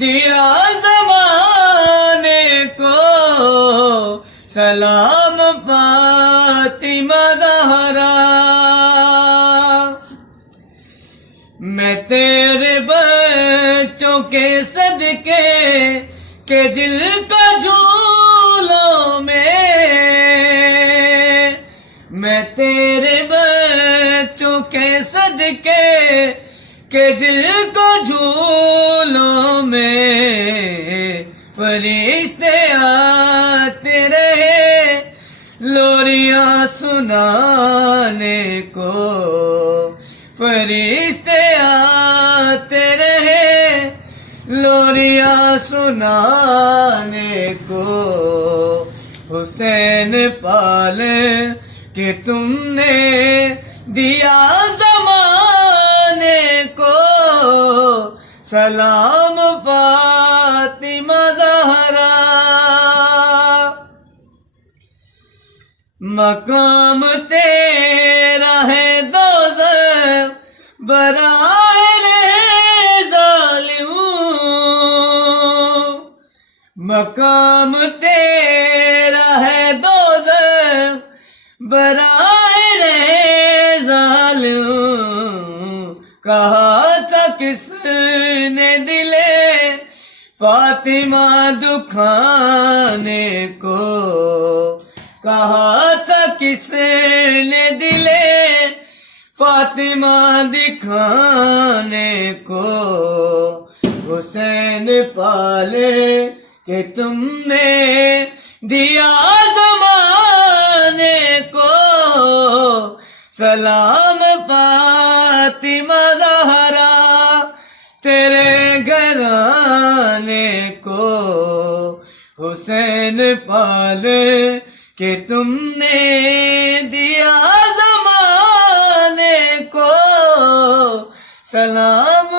دیا زمانے کو سلام فاطمہ زہرا، میں تیرے بچوں کے صدقے کے دل کا جھولوں میں تیرے بچوں کے صدقے کے دل کو جھولوں میں فرشتے آتے رہے لوریاں سنانے کو، فرشتے آتے رہے لوریاں سنانے کو، حسین پالے کہ تم نے دیا زمانے کو سلام فاطمہ زہرا، مقام تیرا ہے دوزخ برائے ظالموں، مقام تیرا ہے دوزخ برائے ظالموں، کہا تھا کس نے دلے فاطمہ دکھانے کو، کہا تھا کس نے دلے فاطمہ دکھانے کو، حسین پالے کہ تم نے دیا زمانے کو سلام فاطمہ زہرا، تیرے گھرانے کو حسین پالے کہ تم نے دیا زمانے کو سلام